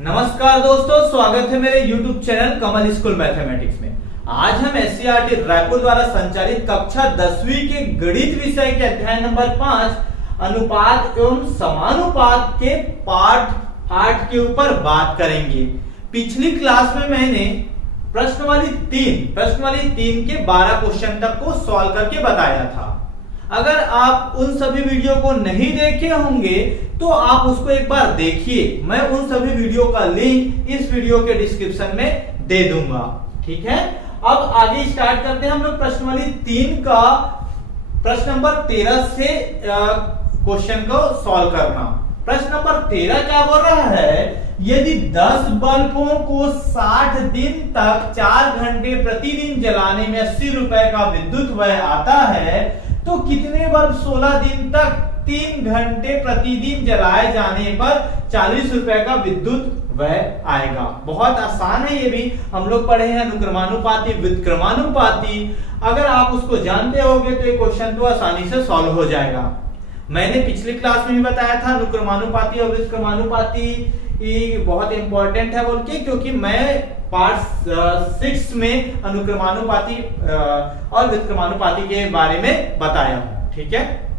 नमस्कार दोस्तों, स्वागत है मेरे YouTube चैनल कमल स्कूल मैथमेटिक्स में। आज हम एससीईआरटी रायपुर द्वारा संचालित कक्षा 10वीं के गणित विषय के अध्याय नंबर 5 अनुपात एवं समानुपात के पाठ 8 के ऊपर बात करेंगे। पिछली क्लास में मैंने प्रश्न वाली 3 के 12 क्वेश्चन तक को सॉल्व करके बताया था। अगर आप उन सभी वीडियो को नहीं देखे होंगे तो आप उसको एक बार देखिए। मैं उन सभी वीडियो का लिंक इस वीडियो के डिस्क्रिप्शन में दे दूंगा। ठीक है, अब आगे स्टार्ट करते हैं हम लोग प्रश्न वाली 3 का प्रश्न नंबर 13 से क्वेश्चन को सॉल्व करना। प्रश्न नंबर 13 क्या बोल रहा है, यदि 10 बल्बों को 60 दिन तक 4 घंटे प्रतिदिन जलाने में 80 रुपए का विद्युत व्यय आता है तो कितने बल्ब 16 दिन तक 3 घंटे प्रतिदिन जलाए जाने पर 40 रुपए का विद्युत व्यय आएगा। बहुत आसान है, ये भी हम लोग पढ़े हैं अनुक्रमानुपाती व्युत्क्रमानुपाती। अगर आप उसको जानते होगे तो ये क्वेश्चन तो आसानी से सॉल्व हो जाएगा। मैंने पिछली क्लास में भी बताया था अनुक्रमानुपाती और व्युत्क्रमानुपाती बहुत इंपॉर्टेंट है बोल के, क्योंकि मैं पार्ट 6 में अनुक्रमानुपाती और व्युत्क्रमानुपाती के बारे में बताया हूं। ठीक है,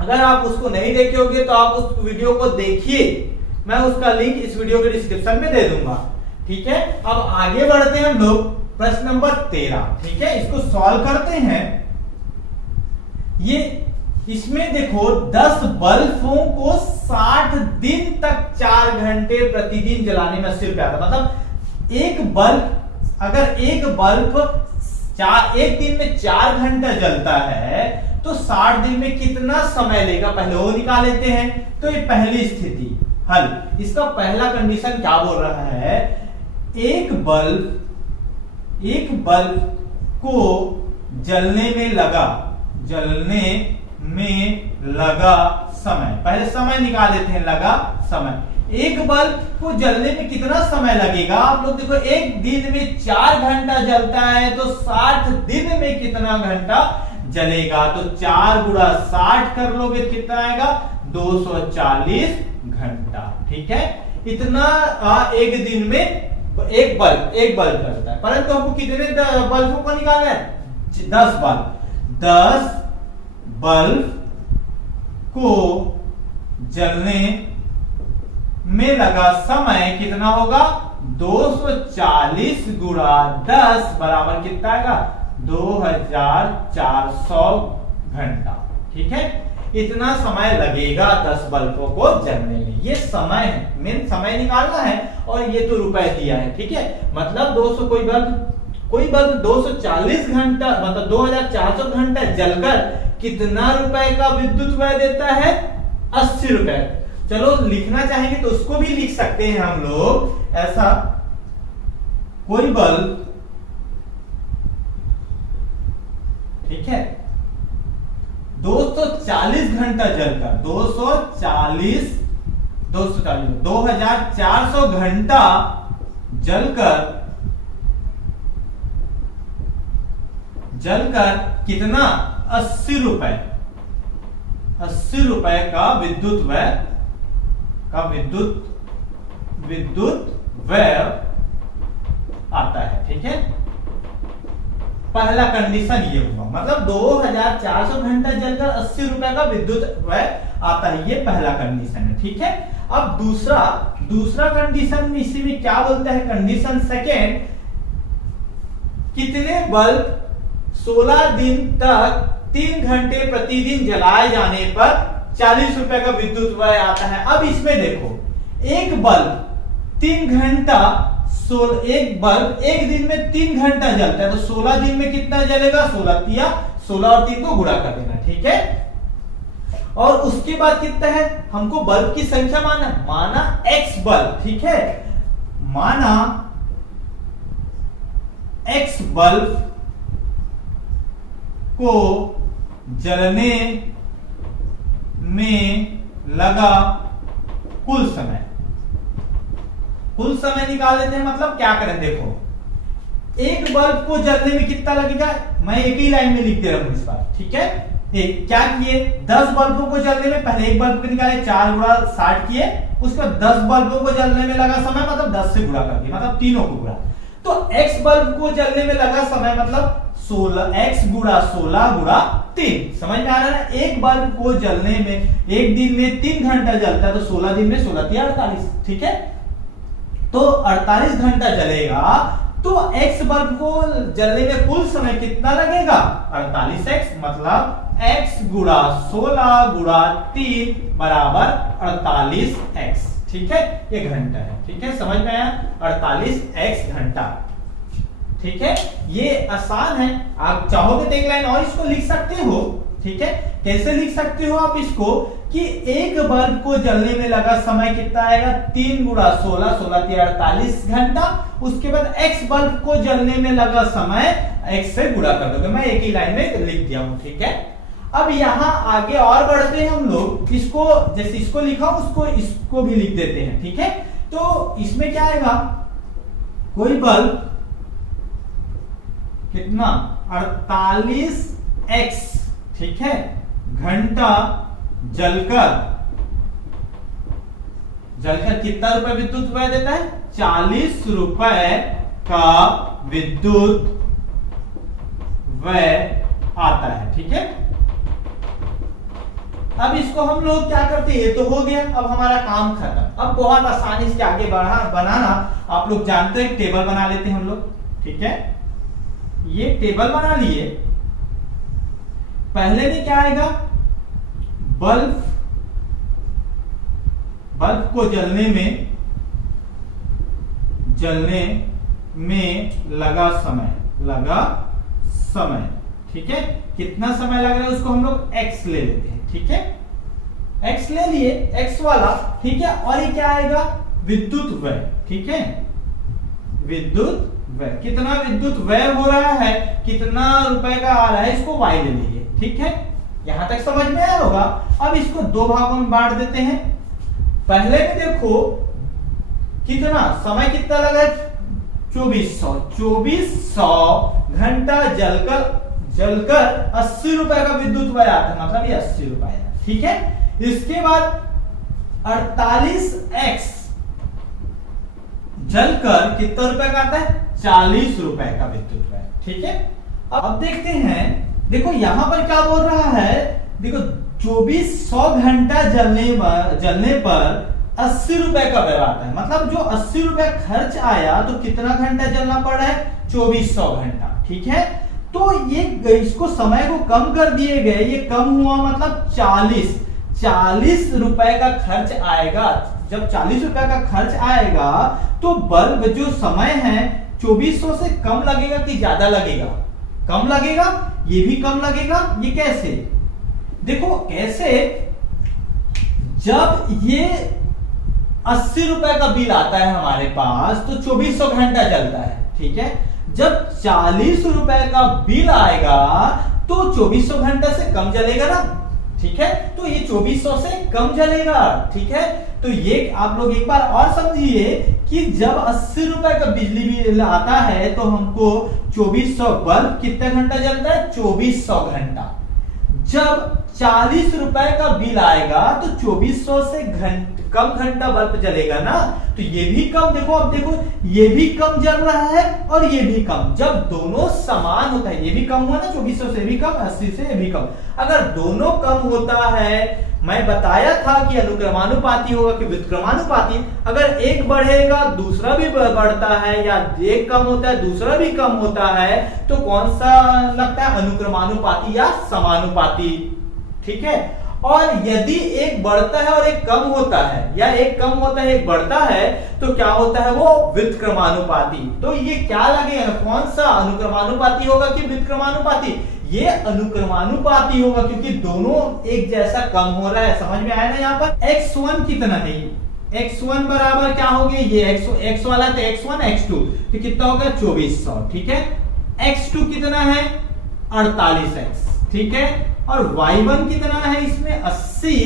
अगर आप उसको नहीं देखे होंगे तो आप उस वीडियो को देखिए, मैं उसका लिंक इस वीडियो के डिस्क्रिप्शन में दे दूंगा। ठीक है, अब आगे बढ़ते हैं हम लोग प्रश्न नंबर 13। ठीक है, इसको सॉल्व करते हैं। ये इसमें देखो 10 बल्बों को 60 दिन तक 4 घंटे प्रतिदिन जलाने में 80 रुपया आता। मतलब एक बल्ब, अगर एक बल्ब एक दिन में 4 घंटा जलता है तो 60 दिन में कितना समय लेगा, पहले वो निकाल लेते हैं। तो ये पहली स्थिति हल। इसका पहला कंडीशन क्या बोल रहा है, एक बल्ब को जलने में लगा समय, पहले समय निकाल देते हैं, लगा समय। एक बल्ब को जलने में कितना समय लगेगा, आप लोग देखो, एक दिन में 4 घंटा जलता है तो 60 दिन में कितना घंटा जलेगा। तो 4 गुणा 60 कर लोगे तो कितना आएगा, 240 घंटा। ठीक है, इतना एक दिन में एक बल्ब करता है। परंतु हमको कितने बल्बों को निकालना है, 10 बल्ब। 10 बल्ब को जलने में लगा समय कितना होगा, 240 गुणा 10 बराबर कितना आएगा, 2400 घंटा। ठीक है, इतना समय लगेगा 10 बल्बों को जलने में। ये समय है, मेन समय निकालना है, और ये तो रुपए दिया है। ठीक है, मतलब 200 कोई बल्ब 240 घंटा मतलब 2400 घंटा जलकर कितना रुपए का विद्युत व्यय देता है, 80 रुपए। चलो लिखना चाहेंगे तो उसको भी लिख सकते हैं हम लोग ऐसा, कोई बल्ब, ठीक है, 240 घंटा जलकर 2400 घंटा जलकर कितना, 80 रुपए का विद्युत व्यय आता है। ठीक है, पहला कंडीशन ये हुआ, मतलब 2400 घंटा जलकर 80 रुपए का विद्युत व्यय आता है, ये पहला कंडीशन है। ठीक है, अब दूसरा कंडीशन इसी में क्या बोलता है, कंडीशन सेकेंड, कितने बल्ब 16 दिन तक 3 घंटे प्रतिदिन जलाए जाने पर 40 रुपए का विद्युत व्यय आता है। अब इसमें देखो, एक बल्ब 3 घंटा, एक बल्ब एक दिन में 3 घंटा जलता है तो 16 दिन में कितना जलेगा, 16 और 3 को गुणा कर देना। ठीक है, और उसके बाद कितना है, हमको बल्ब की संख्या माना x बल्ब। ठीक है, माना x बल्ब को जलने में लगा कुल समय निकाल लेते हैं। मतलब क्या करें, देखो एक बल्ब को जलने में कितना लगेगा, मैं एक ही लाइन में लिख दे रहा हूं इस बार। ठीक है, क्या किए, 10 बल्बों को जलने में पहले एक बल्ब को निकाले, 4 गुणा 60 किए उसके बाद 10 बल्बों को जलने में लगा समय मतलब 10 से गुणा कर दिया, मतलब तीनों को गुणा। तो x बल्ब को जलने में लगा समय मतलब 16, x गुणा 16 गुणा 3। समझ में आ रहा है ना? एक बल्ब को जलने में एक दिन में 3 घंटा जलता है, तो 16 दिन में 16 3 48, ठीक है। तो 48 घंटा जलेगा, तो x बल्ब को जलने में कुल समय कितना लगेगा? 48x, मतलब x गुणा 16 गुणा 3 बराबर 48x, ठीक है। ये घंटा है, ठीक है, समझ में आया? 48x घंटा, ठीक है। ये आसान है, आप चाहोगे तो एक लाइन और इसको लिख सकते हो, ठीक है। कैसे लिख सकते हो आप इसको कि एक बल्ब को जलने में लगा समय कितना आएगा? 3 गुणा 16, 16 3 48 घंटा। उसके बाद x बल्ब को जलने में लगा समय x से गुणा कर दोगे। मैं एक ही लाइन में लिख दिया हूं, ठीक है। अब यहां आगे और बढ़ते हैं हम लोग, इसको जैसे इसको लिखा उसको इसको भी लिख देते हैं, ठीक है। तो इसमें क्या आएगा? कोई बल्ब कितना? 48x, ठीक है, घंटा जलकर कितना रुपए विद्युत व्यय देता है? 40 रुपए का विद्युत व्यय आता है, ठीक है। अब इसको हम लोग क्या करते हैं? ये तो हो गया, अब हमारा काम खत्म। अब बहुत आसानी से आगे बनाना आप लोग जानते हैं, टेबल बना लेते हैं हम लोग, ठीक है। ये टेबल बना लिए। पहले में क्या आएगा? बल्ब को जलने में लगा समय, ठीक है। कितना समय लग रहा है उसको हम लोग x ले लेते हैं, ठीक है। x ले लिए, x वाला, ठीक है। और ये क्या आएगा? विद्युत व्यय, ठीक है। विद्युत व्यय, कितना विद्युत व्यय हो रहा है, कितना रुपए का आ रहा है, इसको y ले लीजिए, ठीक है। यहां तक समझ में आया होगा। अब इसको दो भागों में बांट देते हैं। पहले में देखो कितना समय कितना लगा? 2400 घंटा जलकर 80 रुपए का विद्युत व्यय आता है, मतलब ये 80 रुपए है, ठीक है। इसके बाद 48x जलकर कितना रुपए का आता है? 40 रुपए का विद्युत व्यय, ठीक है। अब देखते हैं, देखो यहां पर क्या बोल रहा है, देखो 2400 घंटा जलने पर 80 रुपए का व्यय आता है, मतलब जो 80 रुपए खर्च आया तो कितना घंटा जलना पड़ रहा है? 2400 घंटा, ठीक है। तो ये इसको समय को कम कर दिए गए, ये कम हुआ मतलब 40 रुपए का खर्च आएगा। जब 40 रुपए का खर्च आएगा तो बल्ब जो समय है 2400 से कम लगेगा कि ज्यादा लगेगा? कम लगेगा, ये भी कम लगेगा। ये कैसे? देखो कैसे, जब ये 80 रुपए का बिल आता है हमारे पास तो 2400 घंटा चलता है, ठीक है। जब 40 रुपए का बिल आएगा तो 2400 घंटा से कम जलेगा ना, ठीक है। तो ये 2400 से कम जलेगा, ठीक है। तो ये आप लोग एक बार और समझिए कि जब 80 रुपए का बिजली बिल आता है तो हमको 2400 बल्ब कितने घंटा जलता है? 2400 घंटा। जब 40 रुपए का बिल आएगा तो 2400 से कम घंटा बल्ब जलेगा ना, तो ये भी कम। देखो अब देखो, ये भी कम जल रहा है और ये भी कम। जब दोनों समान होता है, ये भी कम हुआ ना, 2400 से भी कम, 80 से भी कम। अगर दोनों कम होता है, मैं बताया था कि अनुक्रमानुपाती होगा कि व्युत्क्रमानुपाती। अगर एक बढ़ेगा दूसरा भी बढ़ता है, या एक कम होता है दूसरा भी कम होता है, तो कौन सा लगता है? अनुक्रमानुपाती या समानुपाती, ठीक है। और यदि एक बढ़ता है और एक कम होता है, या एक कम होता है एक बढ़ता है, तो क्या होता है? वो व्युत्क्रमानुपाती। तो ये क्या लगेगा, कौन सा अनुक्रमानुपाती होगा कि व्युत्क्रमानुपाती? ये अनुक्रमानुपाती होगा, क्योंकि दोनों एक जैसा कम हो रहा है। समझ में आया ना? यहाँ पर x1 कितना है? x1 बराबर क्या हो गया? ये x वाला तो x1 x2 तो कितना हो गया? 2400, ठीक है। x2 कितना है? 48x, ठीक है। और y1 कितना है इसमें? 80,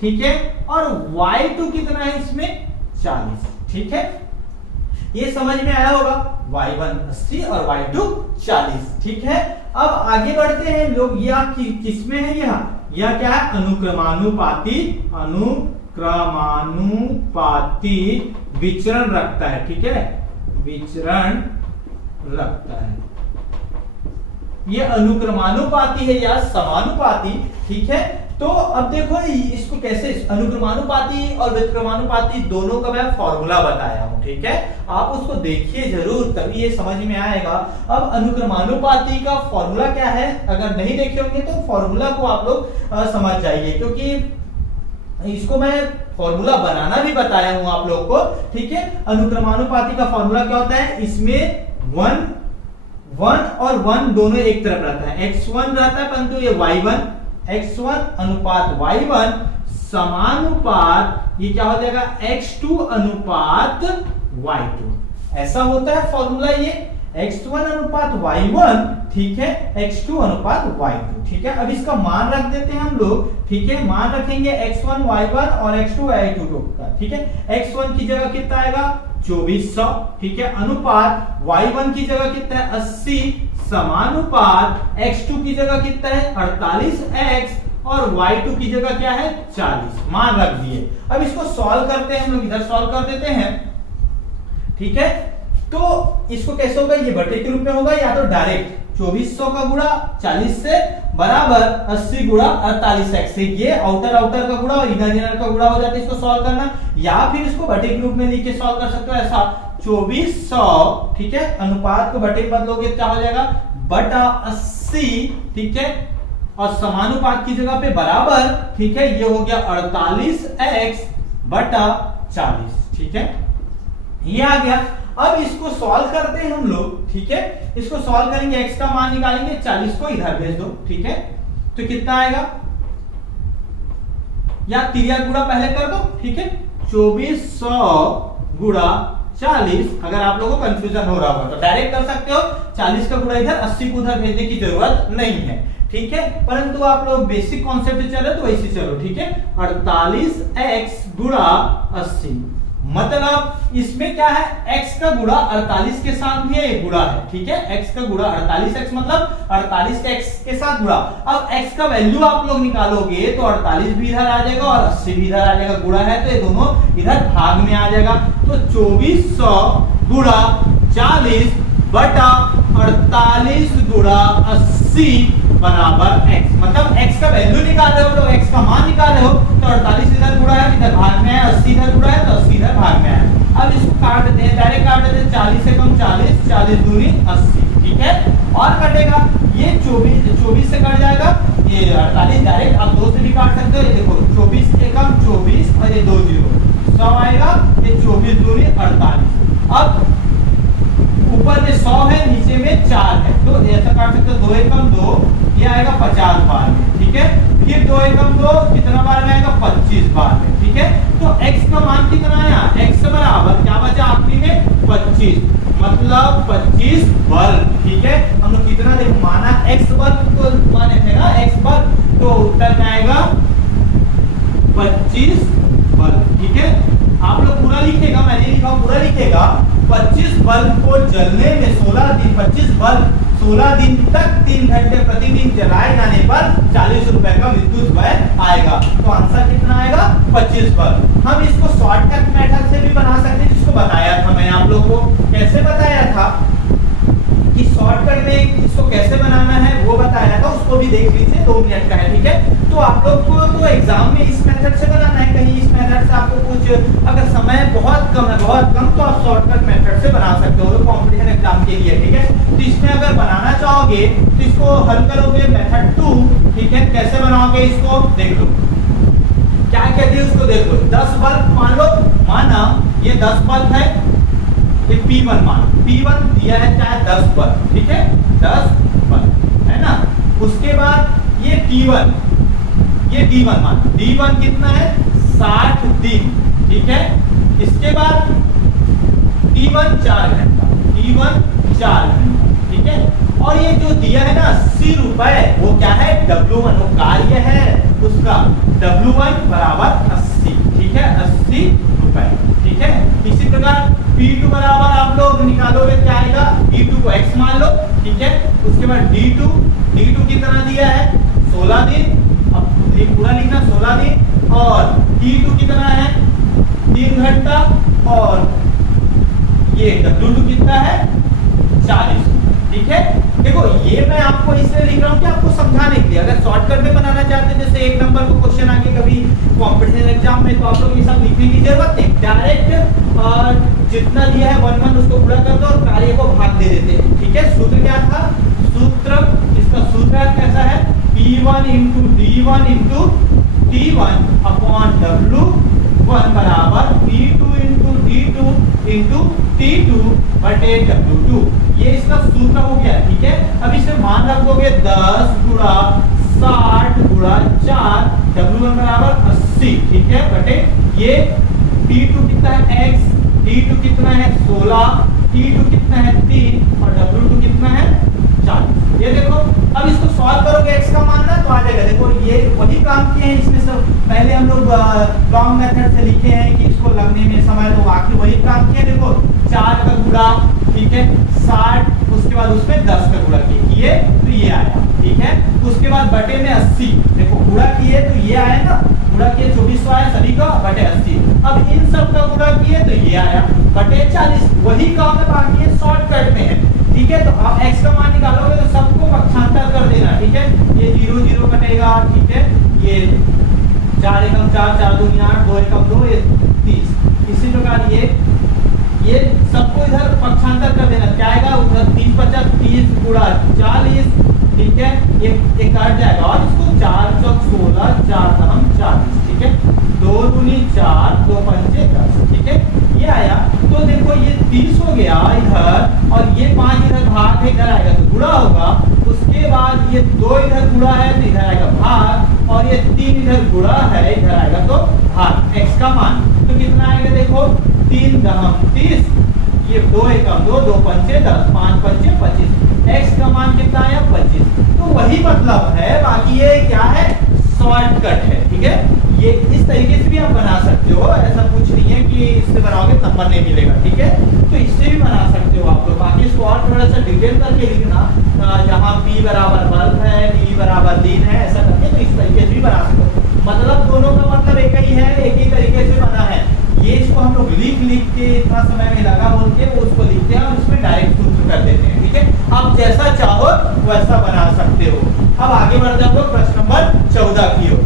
ठीक है। और y2 कितना है इसमें? 40, ठीक है। ये समझ में आया होगा, y1 80 और y2 40, ठीक है। अब आगे बढ़ते हैं लोग, यह किसमें है? यह क्या है? अनुक्रमानुपाती क्रमानुपाती विचरण रखता है, ठीक है, विचरण रखता है। ये अनुक्रमानुपाती है या समानुपाती, ठीक है। तो अब देखो इसको कैसे, अनुक्रमानुपाती और व्युत्क्रमानुपाती दोनों का मैं फॉर्मूला बताया हूं, ठीक है, आप उसको देखिए जरूर, तभी ये समझ में आएगा। अब अनुक्रमानुपाती का फॉर्मूला क्या है, अगर नहीं देखे होंगे तो फॉर्मूला को आप लोग समझ जाइए, क्योंकि इसको मैं फॉर्मूला बनाना भी बताया हूं आप लोग को, ठीक है। अनुक्रमानुपाती का फॉर्मूला क्या होता है, इसमें 1 और 1 दोनों एक तरफ रहता है, x1 रहता है, परंतु ये y1, x1 अनुपात y1 समानुपात ये क्या हो जाएगा, x2 अनुपात y2, ऐसा होता है फॉर्मूला ये, x1 अनुपात y1, ठीक है, x2 अनुपात y2, ठीक है। अब इसका मान रख देते हैं हम लोग, ठीक है, मान रखेंगे x1 y1 और x2 y2 का, ठीक है। x1 की जगह कितना आएगा 2400, ठीक है, अनुपात y1 की जगह कितना है 80, समानुपात x2 की जगह कितना है 48x और y2 की जगह क्या है 40, मान रख दिए। अब इसको सॉल्व करते हैं हम लोग, इधर सॉल्व कर देते हैं, ठीक है। तो इसको कैसे होगा, ये बटे के रूप में होगा या तो डायरेक्ट 2400 का गुणा 40 से बराबर 80 गुणा 48x से, ये आउटर का गुणा और इनर का गुणा हो जाता है इसको सॉल्व करना, या फिर इसको बटे के रूप में लिख के सॉल्व कर सकते हो ऐसा 2400, ठीक है, अनुपात को बटे बदलोगे क्या हो जाएगा बटा 80, ठीक है, और समानुपात की जगह पे बराबर, ठीक है, ये हो गया 48x बटा 40, ठीक है, ये आ गया। अब इसको सॉल्व करते हैं हम लोग, ठीक है, इसको सॉल्व करेंगे, x का मान निकालेंगे, 40 को इधर भेज दो, ठीक है, तो कितना आएगा, या तिर्यक गुणा पहले कर दो, ठीक है, 2400 गुणा 40, अगर आप लोगों को कंफ्यूजन हो रहा होगा तो डायरेक्ट कर सकते हो, 40 का गुणा इधर, 80 को उधर भेजने की जरूरत नहीं है, ठीक है, परंतु आप लोग बेसिक कॉन्सेप्ट से चलो तो वैसे चलो, ठीक है, 48x गुणा 80, मतलब इसमें क्या है, x का गुणा 48 के साथ भी है, गुणा है, ठीक है, x का गुणा 48x मतलब 48 x के साथ गुणा। अब x का वैल्यू आप लोग निकालोगे तो 48 भी इधर आ जाएगा और 80 भी इधर आ जाएगा, गुणा है तो ये दोनों इधर भाग में आ जाएगा, तो 2400 गुणा 40 बटा 48 गुणा 80 बराबर x, मतलब x का वैल्यू निकाल रहे हो तो x का मान निकाल रहे हो, तो 48 इधर गुणा है इधर भाग में है, 80 इधर गुणा है तो 80 इधर भाग में है। अब इसको काट देते हैं, डायरेक्ट काट देते हैं, 40 से कम 40, 40 दूनी 80, ठीक है, और कटेगा ये 24 से कट जाएगा, ये 48 डायरेक्ट आप 2 से भी काट सकते हो, ये देखो 24 से कम 24 और ये 2 0 100 आएगा, ये 24 दूनी 48। अब ऊपर में 100 है, नीचे में 4 है, तो ऐसा काट सकते हो, 2 एकम 2, ये आएगा 50 बार में, ठीक है, फिर 2 एकम 2 कितना बार में आएगा 25 बार में, ठीक है। तो x का मान कितना आया, x बराबर क्या बचा आखिरी में 25, मतलब 25 वर्ग, ठीक है। हम लोग कितना देखो माना x वर्ग को माने थे ना, x वर्ग, तो उत्तर में आएगा 25 वर्ग, ठीक है। आप लोग पूरा लिखेगा, मैं नहीं लिखा हूं, पूरा लिखेगा, 25 वर्ग को जलने में 16 दिन, 25 वर्ग 16 दिन तक 3 घंटे प्रतिदिन जलाए जाने पर 40 रुपए का विद्युत व्यय आएगा, तो आंसर कितना आएगा 25 वर्ग। हम इसको शॉर्टकट मेथड से भी बना सकते हैं, जिसको बताया था मैं आप लोग को, कैसे बताया था कि शॉर्टकट में इसको कैसे बनाना है वो बताया था, उसको भी देख लीजिए, 2 मिनट का है, ठीक है। तो आप लोग को तो एग्जाम में इस मेथड से बनाना है, कहीं इस मेथड से आपको कुछ अगर समय बहुत कम है, बहुत कम, तो आप शॉर्टकट मेथड से बना सकते हो कॉम्पिटिशन एग्जाम के लिए, ठीक है। तो इसमें अगर बनाना चाहोगे तो इसको हल करोगे मेथड 2, ठीक है, कैसे बनाओगे इसको देख लो, क्या कहते हैं उसको देख लो। 10 बल्ब मान लो, माना ये 10 बल्ब है, ये P1 मान, P1 दिया है चाहे 10 बल्ब, ठीक है, 10 बल्ब है ना। उसके बाद ये T1, ये D1 मान, D1 कितना है 60 दिन, ठीक है। इसके बाद T1 4 घंटा, T1 4 घंटा, ठीक है। और ये जो दिया है ना 80 रुपए, वो क्या है W1, वो कार्य है उसका, W1 बराबर 80, ठीक है, 80 रुपए, ठीक है। इसी प्रकार P2 बराबर आप लोग निकालोगे क्या आएगा, D2 को x मान लो, ठीक है। उसके बाद D2 कितना दिया है 16 दिन, अब पूरा लिखना 16 दिन, और T2 कितना है 3 घंटा, और ये W2 कितना है 40। ठीक है, देखो ये मैं आपको इसलिए लिख रहा हूँ कि आपको समझाने के लिए। अगर शॉर्टकट में बनाना चाहते हैं, जैसे 1 नंबर को क्वेश्चन आके कभी कॉम्पिटिशन एग्जाम में, तो आप लोग ये सब लिखने की जरूरत नहीं, डायरेक्ट जितना दिया है 1 उसको पूरा कर दो और कार्य को भाग दे देते हैं। ठीक है, सूत्र क्या था, सूत्र इसका सूत्र कैसा है, P1 into D1 into T1 upon W1 बराबर P2 into D2 into T2 बटे W2। ये इसका सूत्र हो गया। ठीक है, अब इसमें मान रख दोगे 10 गुणा 60 गुणा 4, W1 बराबर 80। ठीक है, बटे ये T2 कितना है X, T2 कितना है 16, T2 कितना है 3 और W2 कितना है 40। ये देखो, अब इसको सॉल्व करोगे x का मान ना तो आ जाएगा। देखो ये वही काम किए हैं, इसमें सब पहले हम लोग लॉन्ग मेथड से लिखे हैं कि इसको लगने में समय, तो आखिर वही काम किए। देखो 4 का गुणा, ठीक है 60, उसके बाद उसमें 10 का गुणा किए तो ये आया। ठीक है, उसके बाद बटे में 80, देखो गुणा किए तो ये आया ना, गुणा किए 2400 आया सभी का, बटे 80। अब इन सब का गुणा किए तो ये आया बटे 40। वही काम है, बाकी ये शॉर्टकट में है। ठीक है, तो आप x का मान निकालोगे तो सबको पक्षांतर कर देना। ठीक है, ये 0 0 कटेगा। ठीक है, ये 4 एकम 4, 4 दूनी 8, 2 एकम 2, ये 30। इसी प्रकार ये सबको इधर पक्षांतर कर देना, क्या आएगा उधर 30 50 30 गुणा 40। ठीक है, ये कट जाएगा और इसको 4 चौक 16, 4 दहम 40। ठीक है, 2 दूनी 4, 2 पंचे 10। ठीक है, ये आया। तो देखो ये 30 हो गया इधर, और ये 5 इधर भाग है, इधर आएगा तो गुणा होगा। उसके बाद ये 2 इधर गुणा है तो इधर आएगा भाग, और ये 3 इधर गुणा है, इधर आएगा तो भाग। x का मान तो कितना आएगा, देखो 3 दहम 30, ये 2 एकम 2, 2 पंचे 10, 5 पंचे 25। x का मान कितना आया 25। तो वही मतलब है, बाकी ये क्या है शॉर्टकट है। ठीक है, ये इस तरीके से भी आप बना सकते हो, ऐसा कुछ नहीं है कि इससे बनाओगे नंबर नहीं मिलेगा। ठीक है, तो इससे भी बना सकते हो आप लोग। बाकी इसको और थोड़ा सा डिटेल करके लिखना, जहाँ P बराबर बल्ब है, D बराबर दिन है, ऐसा करके तो इस तरीके से भी बना सकते हो। मतलब दोनों का मतलब एक ही है, एक ही तरीके से बना है। ये इसको हम लोग लिख के इतना समय में लगा बोल के वो उसको लिखते हैं और उसमें डायरेक्ट सूत्र कर देते हैं। ठीक है, आप जैसा चाहो वैसा बना सकते हो। अब आगे बढ़ जाओ प्रश्न नंबर 14 की ओर।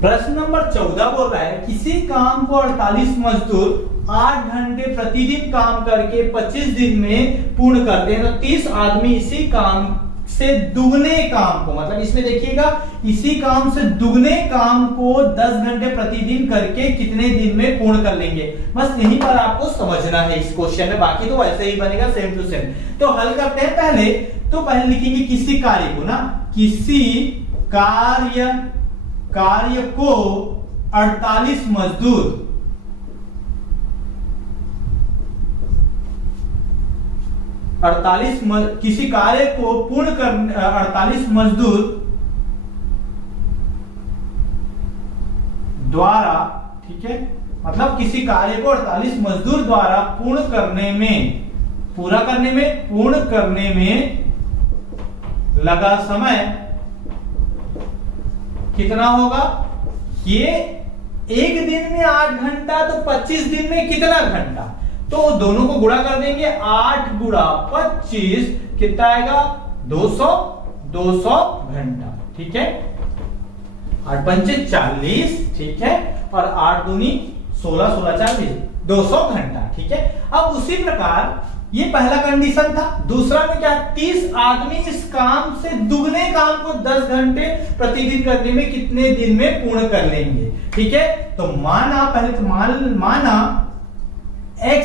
प्रश्न नंबर 14 बोल रहा है, किसी काम को 48 मजदूर 8 घंटे प्रतिदिन काम करके 25 दिन में पूर्ण करते हैं, तो 30 आदमी इसी काम से दुगने काम को, मतलब इसमें देखिएगा इसी काम से दुगने काम को 10 घंटे प्रतिदिन करके कितने दिन में पूर्ण कर लेंगे। बस यहीं पर आपको समझना है इस क्वेश्चन में, बाकी तो वैसे ही बनेगा सेम टू सेम। तो हल करते हैं। पहले लिखेंगे किसी कार्य को ना, किसी कार्य को 48 मजदूर किसी कार्य को पूर्ण कर 48 मजदूर द्वारा, ठीक है, मतलब किसी कार्य को 48 मजदूर द्वारा पूर्ण करने में लगा समय कितना होगा। ये एक दिन में 8 घंटा, तो 25 दिन में कितना घंटा, तो दोनों को गुणा कर देंगे। 8 गुणा 25 कितना आएगा 200 घंटा। ठीक है, 8 पंचे 40, ठीक है, और 8 दूनी 16, 16 40, 200 घंटा। ठीक है, अब उसी प्रकार ये पहला कंडीशन था। दूसरा में क्या, 30 आदमी इस काम से दुगने काम को 10 घंटे प्रतिदिन करने में कितने दिन में पूर्ण कर लेंगे। ठीक है, तो पहले तो माना x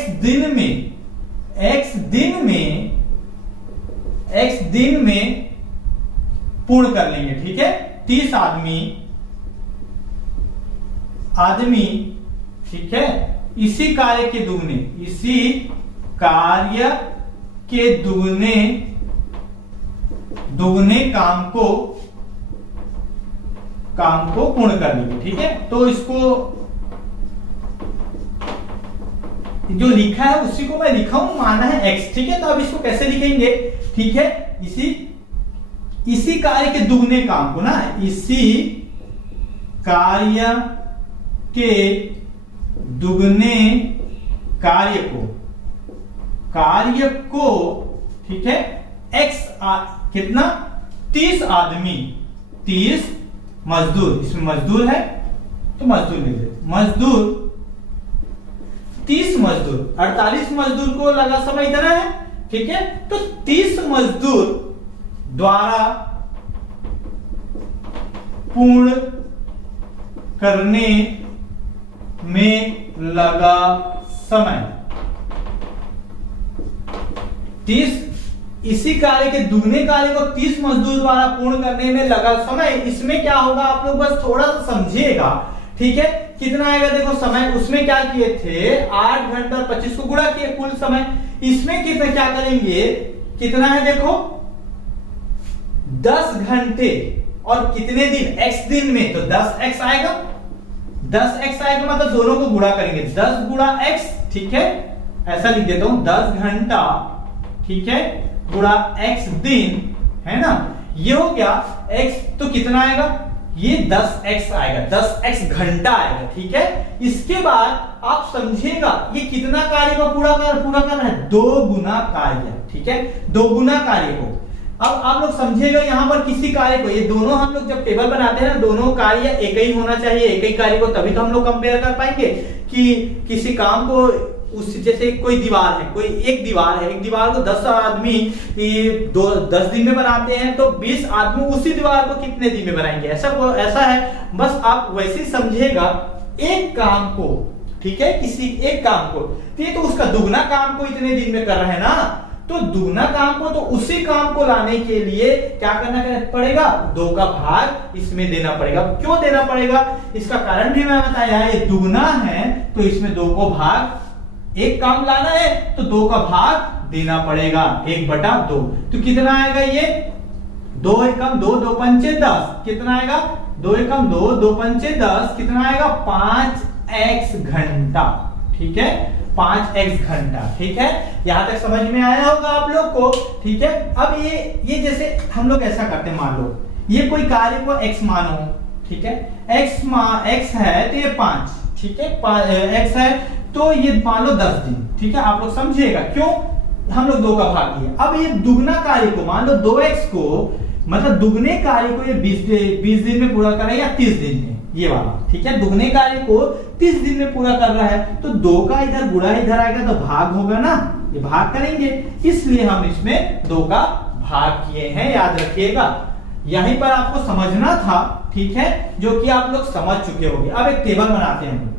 दिन में पूर्ण कर लेंगे। ठीक है, 30 आदमी, ठीक है, इसी कार्य के दुगने काम को पूर्ण कर लेंगे। ठीक है, तो इसको जो लिखा है उसी को मैं लिखा हूं, माना है x। ठीक है, तो अब इसको कैसे लिखेंगे। ठीक है, इसी कार्य के दुगने काम को ना, इसी कार्य के दुगने कार्य को ठीक है कितना 30 आदमी 30 मजदूर, इसमें मजदूर है तो मजदूर लिख दे, मजदूर 30 मजदूर 48 मजदूर को लगा समय इतना है ठीक है, तो 30 मजदूर द्वारा पूर्ण करने में लगा समय 30, इसी कार्य के दुगने कार्य को 30 मजदूर द्वारा पूर्ण करने में लगा समय। इसमें क्या होगा आप लोग बस थोड़ा सा समझिएगा ठीक है। कितना आएगा देखो समय, उसमें क्या किए थे 8 घंटा 25 को गुणा किए कुल समय। इसमें कितना क्या करेंगे, कितना है देखो 10 घंटे और कितने दिन x दिन में, तो 10x आएगा, 10x आएगा मतलब दोनों को गुणा करेंगे 10 गुणा x ठीक है, ऐसा लिख देता हूं 10 घंटा ठीक है गुणा x दिन है ना, ये हो गया x, तो कितना आएगा ये 10x आएगा, 10x घंटा आएगा ठीक है। इसके बाद आप समझिएगा ये कितना कार्य को पूरा करना है, 2 गुना कार्य ठीक है, 2 गुना कार्य को। अब आप लोग समझिएगा यहाँ पर किसी कार्य को, ये दोनों हम लोग जब टेबल बनाते हैं ना दोनों कार्य एक ही होना चाहिए, एक ही कार्य को, तभी तो हम लोग कंपेयर कर पाएंगे कि किसी काम को उस, जैसे कोई दीवार है, कोई एक दीवार है, एक दीवार को 10 आदमी 10 दिन में बनाते हैं तो 20 आदमी उसी दीवार को कितने दिन में बनाएंगे, ऐसा है। बस आप वैसे ही समझिएगा एक काम को ठीक है, किसी एक काम को, तो उसका दुगना काम को इतने दिन में कर रहे हैं ना, तो दुगना काम को, तो उसी काम को लाने के लिए क्या करना पड़ेगा, 2 का भाग इसमें देना पड़ेगा। क्यों देना पड़ेगा इसका कारण भी मैं बताया, ये दुगना है तो इसमें 2 को भाग, एक काम लाना है तो 2 का भाग देना पड़ेगा 1/2। तो कितना आएगा ये 2 एकम 2 2 पंचे 10, कितना आएगा 2 एकम 2 2 पंचे 10, कितना आएगा 5x घंटा ठीक है, 5x घंटा ठीक है। यहां तक समझ में आया होगा आप लोग को ठीक है। अब ये जैसे हम लोग ऐसा करते हैं, मान लो ये कोई कार्य को x मानो ठीक है, x है तो ये 5 ठीक है, x है तो ये मान लो 10 दिन ठीक है, आप लोग समझिएगा क्यों हम लोग 2 का भाग दिया। अब ये दुगना कार्य को मान लो 2x को, मतलब दुगने कार्य को ये 20 दिन में पूरा कर रहा है या 30 दिन में, ये वाला ठीक है, दुगने कार्य को 30 दिन में पूरा कर रहा है, तो 2 का इधर गुणा इधर आएगा तो भाग होगा ना, ये भाग करेंगे, इसलिए हम इसमें 2 का भाग किए हैं, याद रखिएगा। यहीं पर आपको समझना था ठीक है, जो कि आप लोग समझ चुके होंगे। अब एक टेबल बनाते हैं,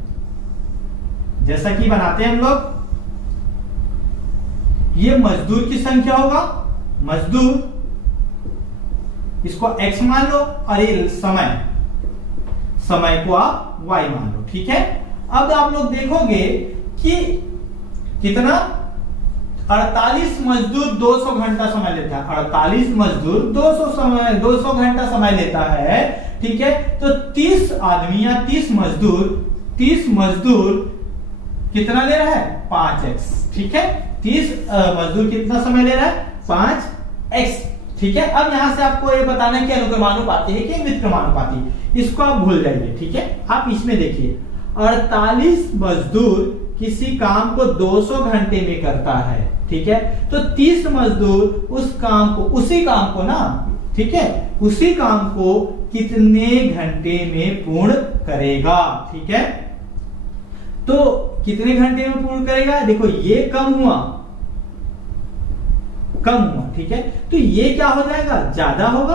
जैसा कि बनाते हैं हम लोग, ये मजदूर की संख्या होगा, मजदूर इसको x मान लो और ये समय को आप y मान लो ठीक है। अब आप लोग देखोगे कि कितना 48 मजदूर 200 घंटा समय लेता है, 48 मजदूर 200 घंटा समय लेता है ठीक है। तो 30 आदमी या 30 मजदूर कितना ले रहा है 5x ठीक है, 30 मजदूर कितना समय ले रहा है 5x ठीक है। अब यहां से आपको ये बताना है कि अनुक्रमानुपाती है कि व्युत्क्रमानुपाती, इसको आप भूल जाइए ठीक है। आप इसमें देखिए 48 मजदूर किसी काम को 200 घंटे में करता है ठीक है, तो 30 मजदूर उसी काम को ना ठीक है, उसी काम को कितने घंटे में पूर्ण करेगा ठीक है। तो कितने घंटे में पूर्ण करेगा, देखो ये कम हुआ ठीक है, तो ये क्या हो जाएगा ज्यादा होगा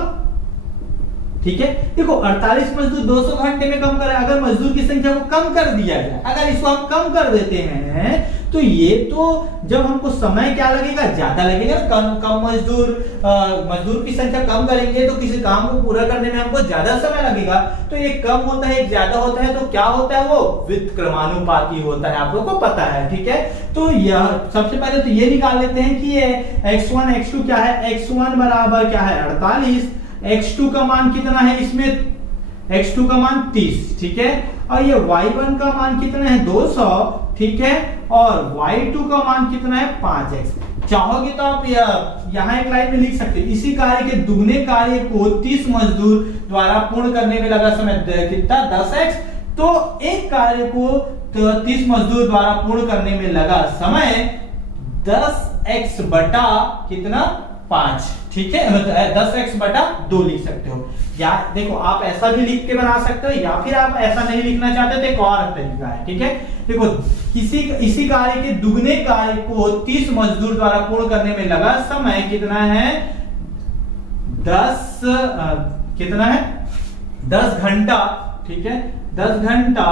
ठीक है। देखो 48 मजदूर 200 घंटे में कम करे, अगर मजदूर की संख्या को कम कर दिया जाए, अगर इसको हम कम कर देते हैं तो ये तो जब हमको समय क्या लगेगा ज्यादा लगेगा, कम मजदूर की संख्या कम करेंगे तो किसी काम को पूरा करने में हमको ज्यादा समय लगेगा, तो एक कम होता है एक ज्यादा होता है, तो क्या होता है वो व्युत्क्रमानुपाती होता है, आप लोगों को पता है ठीक है। तो यह सबसे पहले तो ये निकाल लेते हैं कि ये x1 x2 क्या है, x1 बराबर क्या है 48, x2 का मान कितना है इसमें, x2 का मान 30 ठीक है, और ये y1 का मान कितना है 200 ठीक है, और y2 का मान कितना है 5x चाहोगे तो आप यहाँ एक लाइन में लिख सकते हो, इसी कार्य के दुगने कार्य को 30 मजदूर द्वारा पूर्ण करने में लगा समय कितना 10x। तो एक कार्य को 30 मजदूर द्वारा पूर्ण करने में लगा समय 10x बटा कितना 5, ठीक है, 10x बटा 2 लिख सकते हो। या देखो आप ऐसा भी लिख के बना सकते हो, या फिर आप ऐसा नहीं लिखना चाहते तो एक और तरीका है, ठीक है। देखो इसी कार्य के दुगने कार्य को 30 मजदूर द्वारा पूर्ण करने में लगा समय कितना है 10 घंटा, ठीक है, 10 घंटा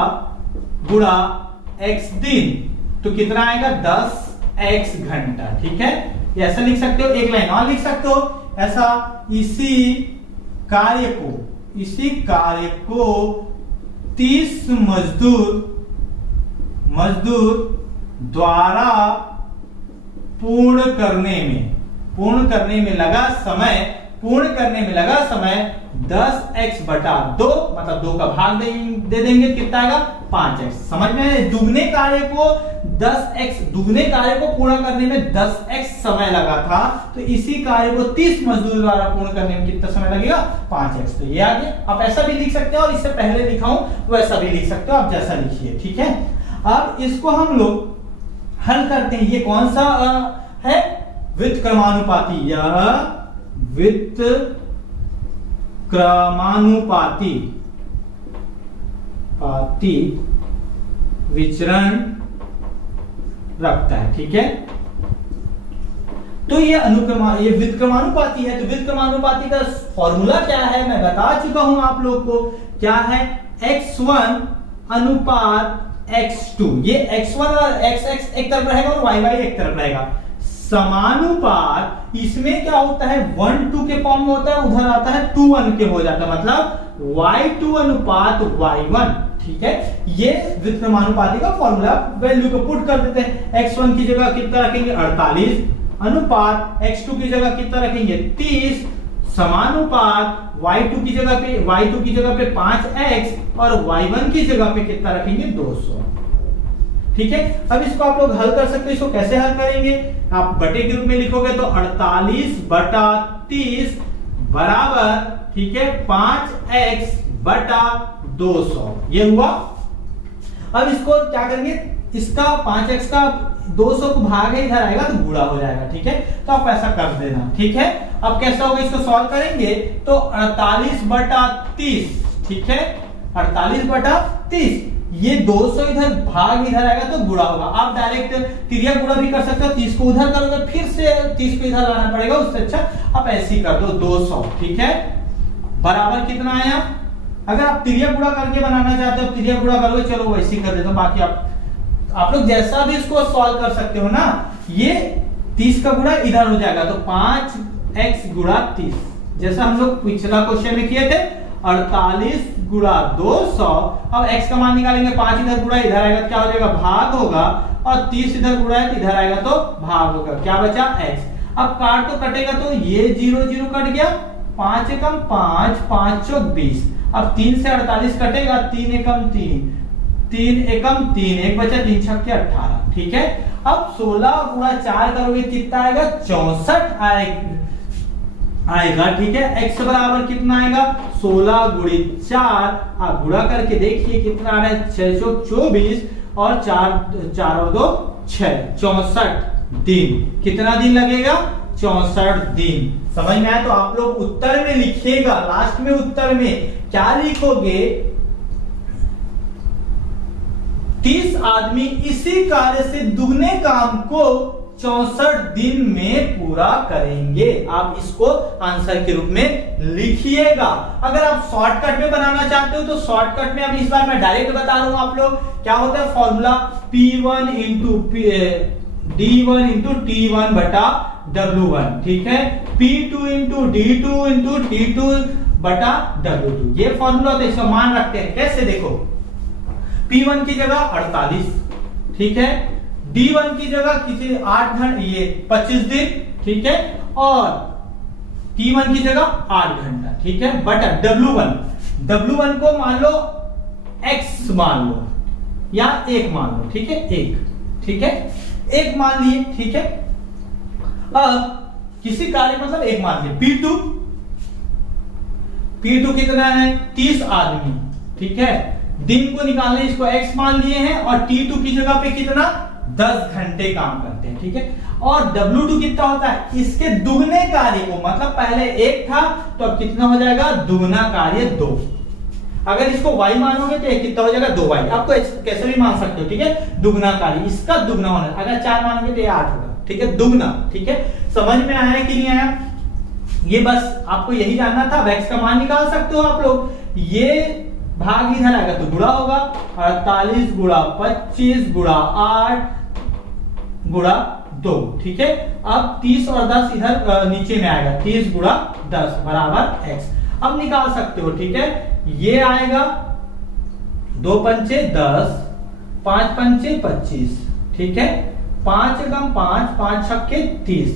गुणा x दिन, तो कितना आएगा 10x घंटा, ठीक है। ऐसा लिख सकते हो, एक लाइन और लिख सकते हो ऐसा, इसी कार्य को 30 मजदूर द्वारा पूर्ण करने में लगा समय 10x बटा 2, मतलब 2 का भाग दे देंगे, कितना आएगा 5x। समझ में, दुगने कार्य को पूर्ण करने में 10x समय लगा था, तो इसी कार्य को 30 मजदूर द्वारा पूर्ण करने में कितना समय लगेगा 5x। तो ये आगे आप ऐसा भी लिख सकते हो, और इससे पहले लिखा हूं वैसा भी लिख सकते हो, आप जैसा लिखिए, ठीक है। अब इसको हम लोग हल करते हैं। ये कौन सा है व्युत्क्रमानुपाती, यह व्युत्क्रमानुपाती विचरण रखता है, ठीक है। तो ये व्युत्क्रमानुपाती है, तो व्युत्क्रमानुपाती का फॉर्मूला क्या है मैं बता चुका हूं आप लोग को, क्या है x1 अनुपात x2। ये x1 और xx एक तरफ रहेगा और yy एक तरफ रहेगा। समानुपात, इसमें क्या होता है 1:2 के फॉर्म में होता है, उधर आता है 2:1 के हो जाता है, मतलब y2 अनुपात y1, ठीक है। ये व्युत्क्रमानुपाती का फॉर्मूला, वैल्यू को पुट कर देते हैं। x1 की जगह कितना रखेंगे 48 अनुपात x2 की जगह कितना रखेंगे 30 समानुपात y2 की जगह पे 5x और y1 की जगह पे कितना रखेंगे 200, ठीक है। अब इसको आप लोग हल कर सकते हो। इसको कैसे हल करेंगे, आप बटे के रूप में लिखोगे तो 48 बटा 30 बराबर, ठीक है, 5x बटा 200, ये हुआ। अब इसको क्या करेंगे, इसका 5x का 200 को भाग इधर आएगा तो गुणा हो जाएगा, ठीक है। तो आप ऐसा कर देना, ठीक है। अब कैसा होगा, इसको सॉल्व करेंगे तो 48 बटा 30, ठीक है, 48 बटा 30, ये 200 इधर भाग इधर आएगा तो गुणा होगा। आप डायरेक्ट तिरिया गुणा भी कर सकते हो, 30 को उधर करोगे फिर से 30 को इधर लाना पड़ेगा, उससे अच्छा आप ऐसे ही कर दो 200, ठीक है, बराबर कितना आया। अगर आप तिरिया गुणा करके बनाना चाहते हो तिरिया गुणा करोगे, चलो वैसे ही कर देता हूं, बाकी आप लोग जैसा भी इसको सॉल्व कर सकते हो ना। ये 30 का गुणा इधर हो जाएगा तो 5x गुणा 30, जैसा हम लोग पिछला क्वेश्चन में किए थे 48 गुणा 200। अब x का मान निकालेंगे, 5 इधर गुणा इधर आएगा, क्या हो जाएगा भाग होगा, और 30 इधर गुणा है तो इधर आएगा तो भाग होगा, क्या बचा x। अब काट तो कटेगा तो ये 0 0 कट गया, 5 एकम 5 5 चौक 20। अब 3 से 48 कटेगा, 3 एकम 3 3 एकम 3, एक बचा 3 छक्के 18, ठीक है। अब 16 गुणा 4 करोगे कितना आएगा 64 आएगा, ठीक है। x बराबर कितना आएगा 16 गुणे 4, आप गुणा करके देखिए कितना आ रहा है 6 चौक 24 और 4 और 2 6, 64 दिन। कितना दिन लगेगा 64 दिन। समझ में आया, तो आप लोग उत्तर में लिखिएगा, लास्ट में उत्तर में क्या लिखोगे, 30 आदमी इसी कार्य से दुगने काम को 64 दिन में पूरा करेंगे। आप इसको आंसर के रूप में लिखिएगा। अगर आप शॉर्टकट में बनाना चाहते हो तो शॉर्टकट में, अब इस बार मैं डायरेक्ट बता रहा हूं आप लोग, क्या होता है formula P1 into D1 into T1 बटा W1, ठीक है, P2 into D2 into T2 बटा W2, ये फॉर्मूला होता है। इसका मान रखते हैं कैसे, देखो P1 की जगह 48, ठीक है, D1 की जगह किसी 8 घंटे, ये 25 दिन, ठीक है, और T1 की जगह 8 घंटा, ठीक है, बटा W1 को मान लो X मान लो या 1 मान लो, ठीक है, 1, ठीक है, 1 मान लिए, ठीक है। अब किसी कार्य मतलब एक मान लीजिए P2 कितना है 30 आदमी, ठीक है। दिन को निकालने इसको x मान लिए हैं और T2 की जगह पे कितना 10 घंटे काम करते हैं, ठीक है। और W2 कितना होता है इसके दुगने कार्य को, मतलब पहले 1 था तो अब कितना हो जाएगा दुगना कार्य 2। अगर इसको y मानोगे तो कितना हो जाएगा 2y। आपको कैसे भी मान सकते हो, ठीक है। दुगना कार्य इसका दुगना होना, अगर 4 मानोगे तो ये 8 होगा, ठीक है, दुगना, ठीक है। समझ में आया कि नहीं आया? ये बस आपको यही जानना था। x का मान निकाल सकते हो आप लोग। ये भाग इधर आएगा तो गुणा होगा, 48 गुणा 25 गुणा 8 गुणा 2, ठीक है। अब 30 और 10 इधर नीचे में आएगा, 30 गुणा 10 बराबर x। अब निकाल सकते हो, ठीक है। ये आएगा 2 पंचे 10, 5 पंचे 25, ठीक है। 5 एकम 5, 5 छक्के 30,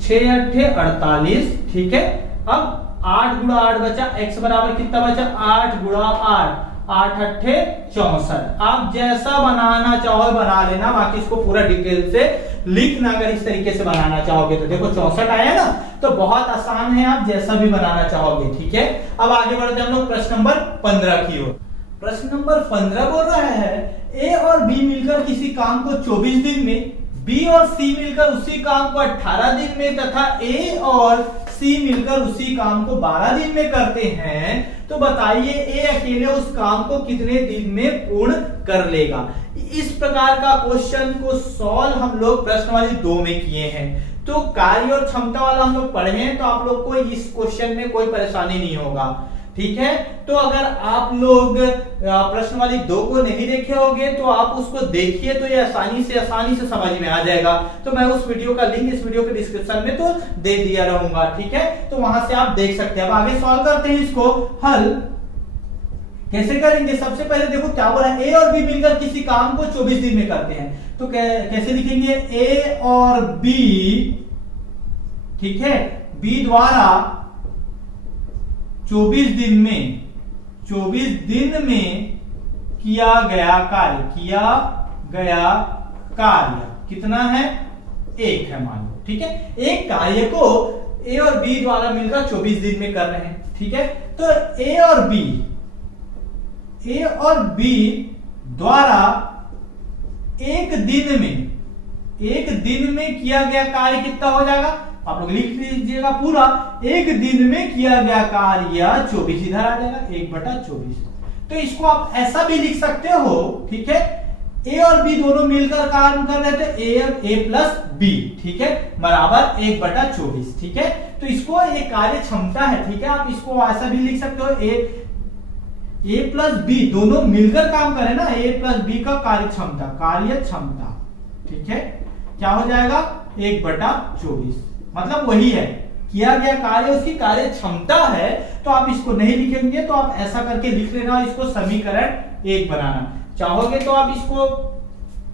6 अट्ठे 48, ठीक है। अब 8 गुणा 8 बचा, x बराबर कितना बचा 8 गुणा 8, 8 अट्ठे 64। आप जैसा बनाना चाहो बना लेना, बाकी इसको पूरा डिटेल से लिखना। अगर इस तरीके से बनाना चाहोगे तो देखो 64 आया ना, तो बहुत आसान है, आप जैसा भी बनाना चाहोगे, ठीक है। अब आगे बढ़ते हैं हम लोग प्रश्न नंबर 15 की ओर। प्रश्न नंबर 15 बोल रहा है ए और बी मिलकर किसी काम को 24 दिन में, बी और सी मिलकर उसी काम को 18 दिन में तथा ए और सी मिलकर उसी काम को 12 दिन में करते हैं, तो बताइए ए अकेले उस काम को कितने दिन में पूर्ण कर लेगा। इस प्रकार का क्वेश्चन को सॉल्व हम लोग प्रश्न वाली 2 में किए हैं। तो कार्य और क्षमता वाला हम लोग पढ़े हैं, तो आप लोग को इस क्वेश्चन में कोई परेशानी नहीं होगा, ठीक है। तो अगर आप लोग प्रश्न वाली 2 को नहीं देखे होंगे तो आप उसको देखिए, तो ये आसानी से समझ में आ जाएगा। तो मैं उस वीडियो का लिंक इस वीडियो के डिस्क्रिप्शन में तो दे दिया रहूंगा, ठीक है। तो वहां से आप देख सकते हैं। अब आगे सॉल्व करते हैं इसको। हल कैसे करेंगे? सबसे पहले देखो क्या बोला है, ए और बी मिलकर किसी काम को 24 दिन में करते हैं, तो कैसे लिखेंगे ए और बी, ठीक है, बी द्वारा 24 दिन में किया गया कार्य कितना है 1 है मान लो, ठीक है। एक कार्य को ए और बी द्वारा मिलकर 24 दिन में कर रहे हैं, ठीक है। तो ए और बी द्वारा एक दिन में किया गया कार्य कितना हो जाएगा, आप लोग लिख लीजिएगा पूरा। एक दिन में किया गया कार्य 24 इधर आ जाएगा 1/24। तो इसको आप ऐसा भी लिख सकते हो, ठीक है। ए और बी दोनों मिलकर काम कर रहे थे, ए प्लस बी, ठीक है, बराबर 1/24, ठीक है। तो इसको एक कार्य क्षमता है, ठीक है। आप इसको ऐसा भी लिख सकते हो, ए प्लस बी दोनों मिलकर काम करें ना, ए प्लस बी का कार्य क्षमता, ठीक है, क्या हो जाएगा 1/24। मतलब वही है, किया गया कार्य उसकी कार्य क्षमता है। तो आप इसको नहीं लिखेंगे तो आप ऐसा करके लिख लेना, इसको समीकरण 1 बनाना चाहोगे तो आप इसको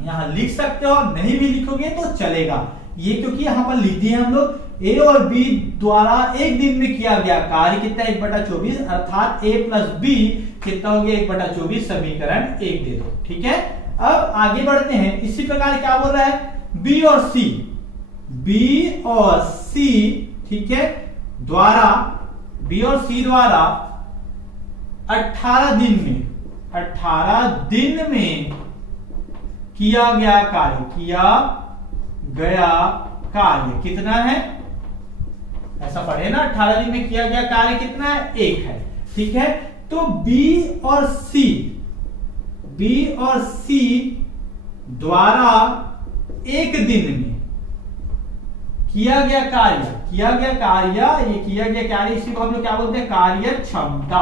यहां लिख सकते हो, नहीं भी लिखोगे तो चलेगा। ये क्योंकि यहां पर लिख दिए हम लोग ए और बी द्वारा एक दिन में किया गया कार्य कितना 1/24, अर्थात ए प्लस बी कितना हो गया 1/24, समीकरण 1 दे दो, ठीक है। अब आगे बढ़ते हैं। इसी प्रकार क्या बोल रहा है, बी और सी, ठीक है, बी और सी द्वारा 18 दिन में किया गया कार्य कितना है, ऐसा पढ़े ना, 18 दिन में किया गया कार्य कितना है 1 है, ठीक है। तो बी और सी द्वारा एक दिन में किया गया कार्य, ये किया गया कार्य, इसी को हम लोग क्या बोलते हैं कार्य क्षमता,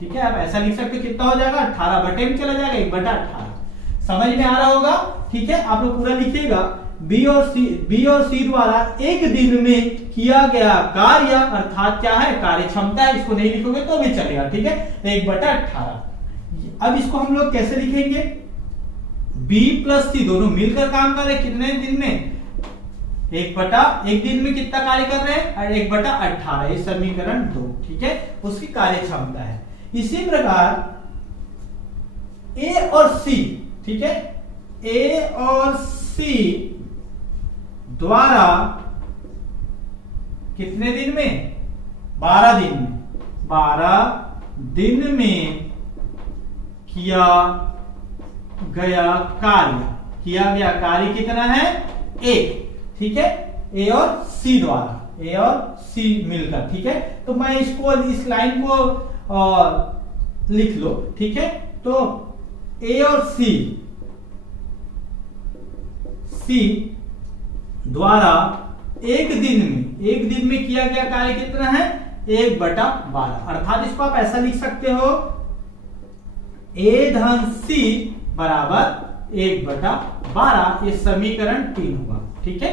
ठीक है। आप ऐसा लिख सकते हो, कितना हो जाएगा 18 बटे में चला जाएगा 1/18। समझ में आ रहा होगा, ठीक है। आप लोग पूरा लिखिएगा, बी और सी द्वारा एक दिन में किया गया कार्य, अर्थात क्या है कार्य क्षमता है। इसको नहीं लिखोगे तो भी चलेगा, ठीक है, 1/18। अब इसको हम लोग कैसे लिखेंगे, बी प्लस सी दोनों मिलकर काम कर रहे कितने दिन में, एक दिन में कितना कार्य कर रहे हैं 1/18, ये समीकरण 2, ठीक है, उसकी कार्य क्षमता है। इसी प्रकार ए और सी, ठीक है, ए और सी द्वारा कितने दिन में? 12 दिन में। 12 दिन में किया गया कार्य कितना है? 1। ठीक है, ए और सी द्वारा, ए और सी मिलकर। ठीक है, तो मैं इसको, इस लाइन को लिख लो। ठीक है, तो ए और सी द्वारा एक दिन में किया गया कार्य कितना है? 1/12। अर्थात इसको आप ऐसा लिख सकते हो, ए धन सी बराबर 1/12। ये समीकरण 3 होगा। ठीक है,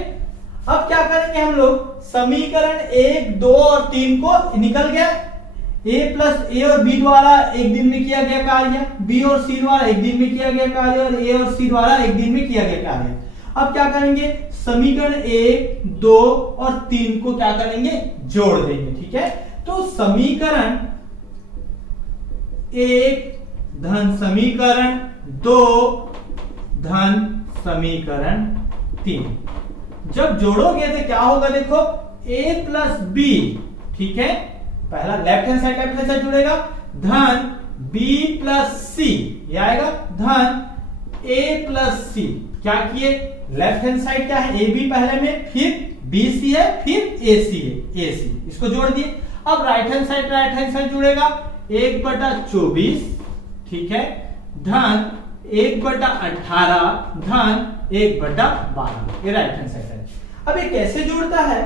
अब क्या करेंगे हम लोग? समीकरण 1, 2 और 3 को निकल गया। ए और बी द्वारा एक दिन में किया गया कार्य, बी और सी द्वारा एक दिन में किया गया कार्य, और ए और सी द्वारा एक दिन में किया गया कार्य। अब क्या करेंगे? समीकरण 1, 2 और 3 को क्या करेंगे? जोड़ देंगे। ठीक है, तो समीकरण 1 धन समीकरण 2 धन समीकरण 3 जब जोड़ोगे तो क्या होगा? देखो, a प्लस बी, ठीक है, पहला लेफ्ट हैंड साइड जुड़ेगा, धन b प्लस सी, ये आएगा धन a प्लस सी। क्या किए? लेफ्ट हैंड साइड क्या है? ए बी पहले में, फिर बी सी है, फिर ए सी है, ए सी, इसको जोड़ दिए। अब राइट हैंड साइड जुड़ेगा, 1/24, ठीक है, धन 1/18 धन 1/12, ये राइट हैंड साइड है। अब ये कैसे जुड़ता है,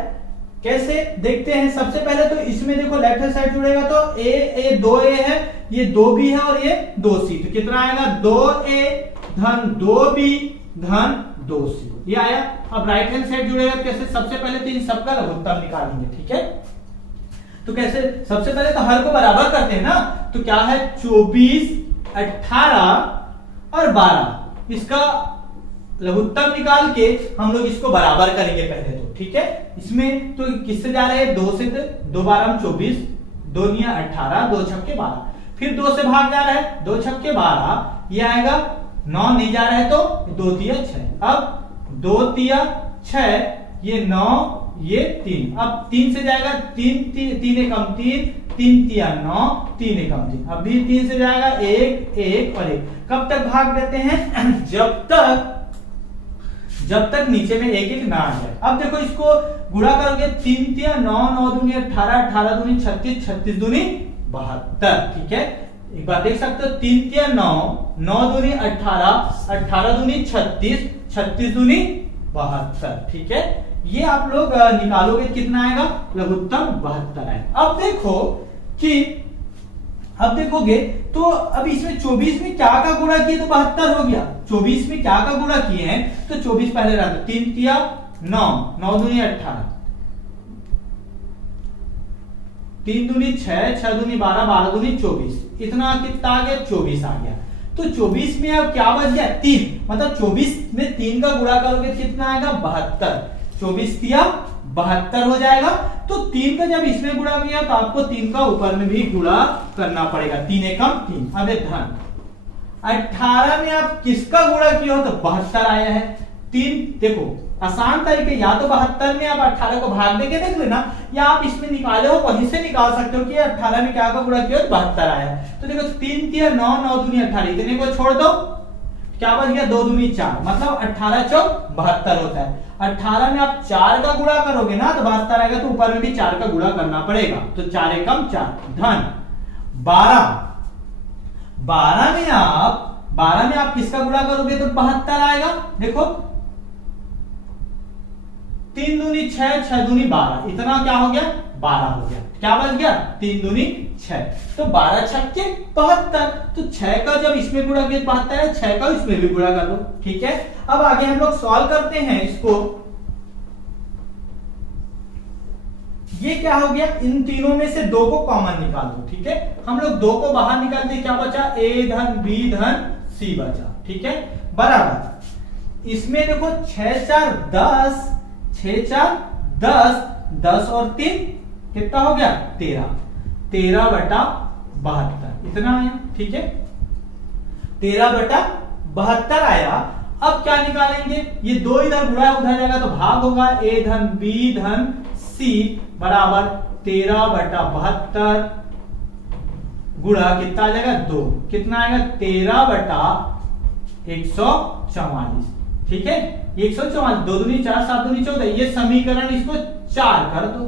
कैसे देखते हैं। सबसे पहले तो इसमें देखो लेफ्ट हैंड साइड जुड़ेगा तो ए 2a है, ये 2b है और ये 2c, तो कितना आएगा? 2a धन 2b धन 2c, ये आया। अब राइट हैंड साइड जुड़ेगा कैसे? सबसे पहले तो इन सबका लघुत्तम निकालेंगे। ठीक है, तो कैसे? सबसे पहले तो हर को बराबर करते हैं ना, तो क्या है? 24, 18 और 12, इसका लघुत्तम निकाल के हम लोग इसको बराबर करेंगे पहले तो। ठीक है, इसमें तो किससे जा रहे हैं? 2 से, 2 12 24, 2 9 18, 2 छक्के 12, फिर 2 से भाग जा रहा है, 2 छक्के 12, ये आएगा। 9 नहीं जा रहा है तो 2 तिया 6, अब 2 तिया 6, ये 9, ये 3, अब 3 से जाएगा, 3 एकम 3, 3 तिया 9, 3 एकम 3, अब भी 3 से जाएगा 1 1 और 1। कब तक भाग देते हैं? जब तक नीचे में 1 1 ना आ जाए। अब देखो इसको गुणा करोगे, 3 तिया 9, 9 दूनी 18, 18 दूनी 36, 36 दूनी 72। ठीक है, एक बार देख सकते हो, 3 तिया 9, 9 दूनी 18, 18 दूनी 36, 36 दूनी 72। ठीक है, ये आप लोग निकालोगे कितना आएगा? लघुत्तम 72 आएगा। अब देखोगे तो अब इसमें 24 में क्या का गुणा किए तो 72 हो गया। 24 में क्या का गुणा किए हैं तो 24 पहले रहा, 3 तिया 9, 9 दूनी 18, 3 दूनी 6, 6 दूनी 12, 12 दूनी 24, इतना कितना आ गया? 24 आ गया। तो 24 में अब क्या बच गया? 3, मतलब 24 में 3 का गुणा करोगे कितना आएगा? 72, 24 तिया 72 हो जाएगा। तो 3 का जब इसमें गुणा किया तो आपको 3 का ऊपर में भी गुणा करना पड़ेगा, 3 एकम 3। अब धन 18 में आप किसका गुणा किया हो तो 72 आया है। 3 देखो आसान तरीके, या तो 72 में आप 18 को भाग देके देख लेना, या आप इसमें निकाले हो वहीं से निकाल सकते हो कि 18 में क्या का गुणा किया तो 72 आया। तो देखो 3 तिया 9, 9 दूनी 18, इतने को छोड़ दो, क्या बच गया? 2 दूनी 4, मतलब 18 चौक 72 होता है। 18 में आप 4 का गुणा करोगे ना तो 72 आएगा, तो ऊपर में भी 4 का गुणा करना पड़ेगा, तो 4 एकम 4, धन 12 में आप किसका गुणा करोगे तो 72 आएगा। देखो 3 दूनी 6, 6 दूनी 12, इतना क्या हो गया? 12 हो गया। क्या बच गया? 3 दूनी 6, तो 12 छक्के 72, तो 6 का जब इसमें गुणा किया 72 है, 6 का इसमें भी गुणा कर दो। ठीक है, अब आगे हम लोग सॉल्व करते हैं इसको। ये क्या हो गया? इन तीनों में से 2 को कॉमन निकाल दो। ठीक है, हम लोग 2 को बाहर निकाल दिए, क्या बचा? a धन b धन c बचा। ठीक है, बराबर इसमें देखो 6 4 10, 6 4 10, 10 और 3 कितना हो गया? 13, 13/72 इतना आया। ठीक है, 13/72 आया। अब क्या निकालेंगे, ये 2 इधर गुणा उधर जाएगा तो भाग होगा, a धन b धन c बराबर 13/72 गुणा कितना आ जाएगा 2, कितना आएगा 13/144। ठीक है, 144, 2 दूनी 4, 7 दूनी 14, ये समीकरण इसको 4 कर दो।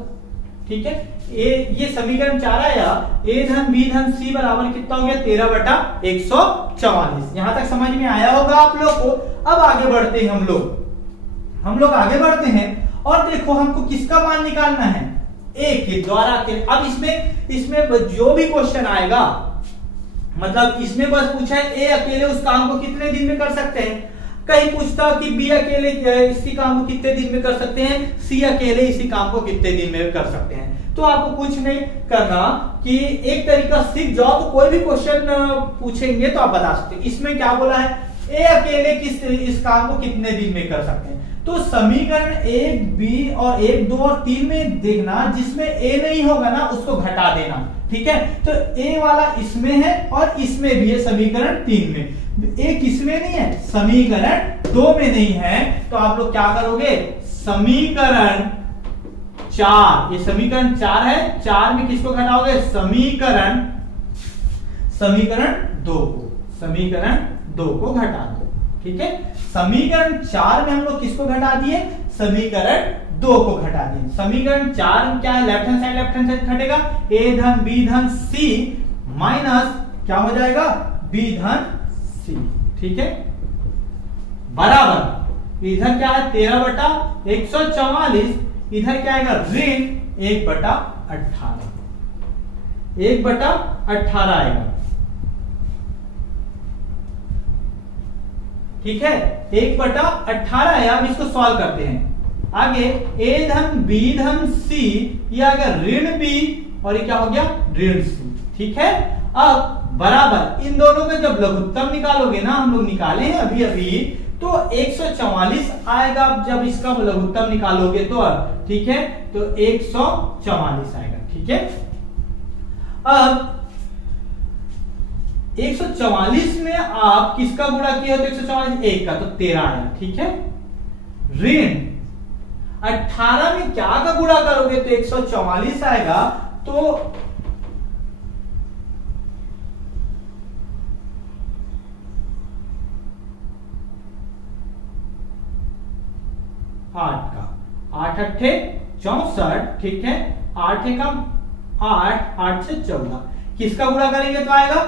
ठीक है, ये समीकरण 4 आया, a धन b धन c बराबर कितना हो गया 13/144। यहां तक समझ में आया होगा आप लोग को। अब आगे बढ़ते हैं हम लोग आगे बढ़ते हैं और देखो हमको किसका मान निकालना है, a के द्वारा के। अब इसमें जो भी क्वेश्चन आएगा, मतलब इसमें बस पूछा है a अकेले उस काम को कितने दिन में कर सकते हैं, कहीं पूछता कि बी अकेले इसी काम को कितने दिन में कर सकते हैं, सी अकेले इसी काम को कितने दिन में कर सकते हैं। तो आपको कुछ नहीं करना कि एक तरीका सीख जाओ, तो कोई भी क्वेश्चन पूछेंगे तो आप बता सकते हैं। इसमें क्या बोला है, ए अकेले इस काम को कितने दिन में कर सकते हैं। तो समीकरण 1, बी और 1, 2 और 3 में देखना, जिसमें ए नहीं होगा ना उसको घटा देना। ठीक है, तो ए वाला इसमें है और इसमें भी है समीकरण 3 में। ए किसमें नहीं है, समीकरण 2 में नहीं है, तो आप लोग क्या करोगे, समीकरण 4, ये समीकरण 4 है, 4 में किसको घटाओगे, समीकरण 2 को घटा दो। ठीक है, समीकरण 4 में हम लोग किसको घटा दिए, समीकरण 2 को घटा दिए। समीकरण 4 में क्या है, लेफ्ट हैंड साइड घटेगा, a धन b धन c माइनस क्या हो जाएगा b धन c। ठीक है, बराबर इधर क्या है 13/144, इधर क्या आएगा ऋण 1/18, 1/18 आएगा। ठीक है, 1/18 आया। अब इसको सॉल्व करते हैं। आगे a धन b धन c, ये आ गया ऋण b और ये क्या हो गया ऋण c। ठीक है, अब बराबर इन दोनों का जब लघुत्तम निकालोगे ना, हम लोग निकाले हैं अभी तो 144 आएगा। जब इसका लघुत्तम निकालोगे तो ठीक है, तो 144 आएगा। ठीक है, अब 144 में आप किसका गुणा किया तो 144 1 का, तो 13 आया। ठीक है, ऋण 18 में क्या का गुणा करोगे तो 144 आएगा, तो 8 का, 8 अट्ठे 64। ठीक है, 8 एकम 8, 8 से 14, किसका गुणा करेंगे तो आएगा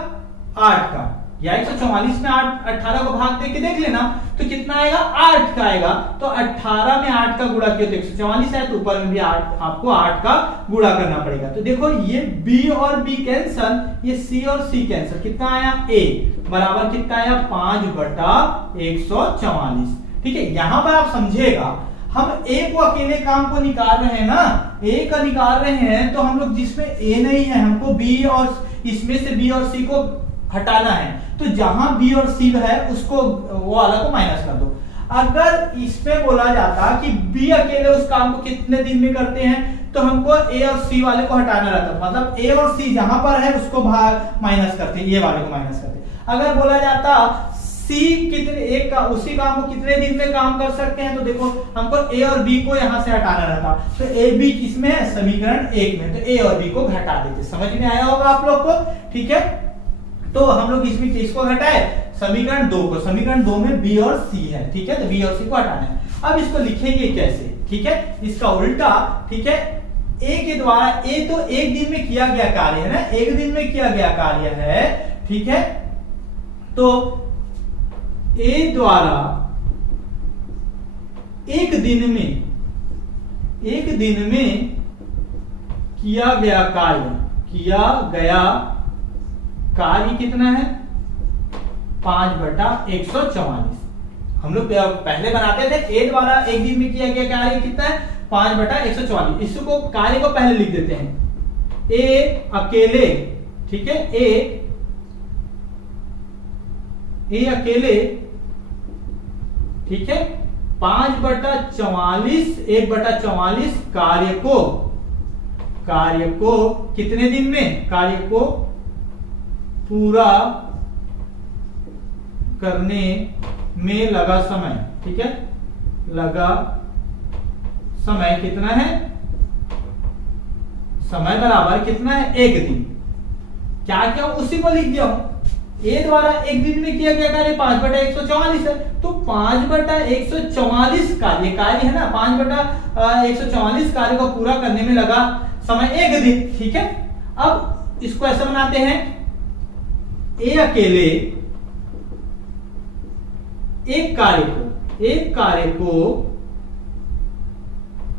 8 का, या 144 में 8 18 को भाग देके देख लेना तो कितना आएगा 8 का आएगा। तो 18 में 8 का गुणा किया तो 144 है, तो ऊपर में भी 8 आपको 8 का गुणा करना पड़ेगा। तो देखो ये b और b कैंसल, ये c और c कैंसल, कितना आया a बराबर कितना आया 5/144। ठीक है, यहां पर आप समझिएगा, हम a को अकेले काम को निकाल रहे हैं ना, a का निकाल रहे हैं, तो हम लोग जिसमें a नहीं है हमको b और इसमें से b और c को हटाना है, तो जहां b और c है उसको वो वाला को माइनस कर दो। अगर इसमें बोला जाता कि b अकेले उस काम को कितने दिन में करते हैं, तो हमको a और c वाले को हटाना रहता, मतलब a और c जहां पर है उसको भाग माइनस करते, ये वाले को माइनस करते। अगर बोला जाता C कितने एक का उसी काम को कितने दिन में काम कर सकते हैं, तो देखो हमको A और B को यहां से हटाना रहता, तो A B किसमें है समीकरण 1 में, तो A और B को घटा देते। समझ में आया होगा आप लोग को। ठीक है, तो हम लोग इसमें किसको घटाए, समीकरण 2 को। समीकरण 2 में B और C है। ठीक है, तो B और C को हटाना है। अब इसको लिखेंगे कैसे, ठीक है, इसका उल्टा। ठीक है, A के द्वारा, A तो एक दिन में किया गया कार्य है ना, एक दिन में किया गया कार्य है। ठीक है, तो A द्वारा एक दिन में किया गया कार्य कितना है 5/144। हम लोग पहले बनाते थे A द्वारा एक दिन में किया गया कार्य कितना है 5/144। इसको कार्य को पहले लिख देते हैं, A अकेले। ठीक है, A अकेले, ठीक है, 5/44 1/44 कार्य को कितने दिन में, कार्य को पूरा करने में लगा समय, ठीक है, लगा समय कितना है, समय बराबर कितना है, 1 दिन। क्या किया उसी को लिख दिया हूं, ए द्वारा 1 दिन में किया गया कार्य 5/144 है, तो 5/144 कार्य है ना, 5/144 कार्य को पूरा करने में लगा समय 1 दिन, ठीक है। अब इसको ऐसा बनाते हैं, ए अकेले एक कार्य को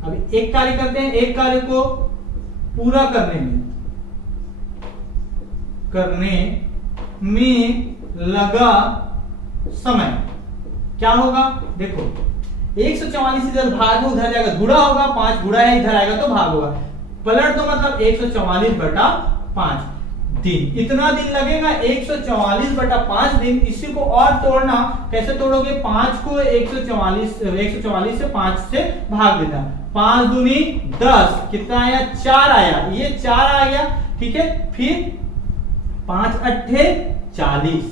अभी एक कार्य करते हैं, एक कार्य को पूरा करने में लगा समय क्या होगा, देखो 144 इधर भाग में उधर जाएगा, गुणा होगा, 5 गुणा है इधर आएगा तो भाग होगा, पलट दो मतलब 144/5 दिन, इतना दिन लगेगा 144/5 दिन। इसी को और तोड़ना, कैसे तोड़ोगे, 5 को 144 से 5 से भाग देना, 5 दूनी 10, कितना आया, 4 आया, ये 4 आ गया, ठीक है। फिर 5 अट्ठे 40,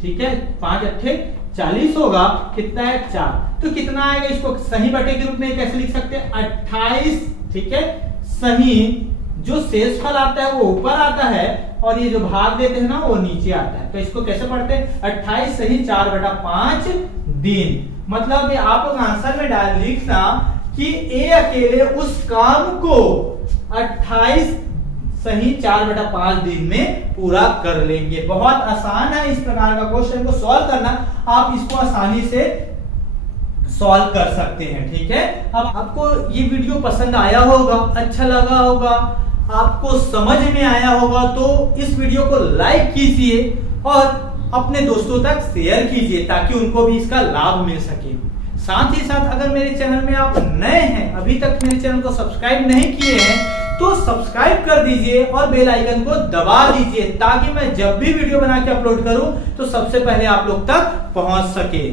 ठीक है, 5 अट्ठे 40 होगा, कितना है, 4, तो कितना आएगा, इसको सही बटे के रूप में कैसे लिख सकते हैं, 28, ठीक है। सही जो शेषफल आता है वो ऊपर आता है और ये जो भाग देते हैं ना वो नीचे आता है, तो इसको कैसे पढ़ते हैं, 28 सही 4/5 दिन। मतलब ये आप लोग आंसर में डाल लिखना कि ए अकेले उस काम को 28 सही 4/5 दिन में पूरा कर लेंगे। बहुत आसान है इस प्रकार का क्वेश्चन को सॉल्व करना, आप इसको आसानी से सॉल्व कर सकते हैं, ठीक है। अब आपको ये वीडियो पसंद आया होगा, अच्छा लगा होगा, आपको समझ में आया होगा, तो इस वीडियो को लाइक कीजिए और अपने दोस्तों तक शेयर कीजिए ताकि उनको भी इसका लाभ मिल सके। साथ ही साथ अगर मेरे चैनल में आप नए हैं, अभी तक मेरे चैनल को सब्सक्राइब नहीं किए हैं, तो सब्सक्राइब कर दीजिए और बेल आइकन को दबा दीजिए ताकि मैं जब भी वीडियो बना के अपलोड करूं तो सबसे पहले आप लोग तक पहुंच सके।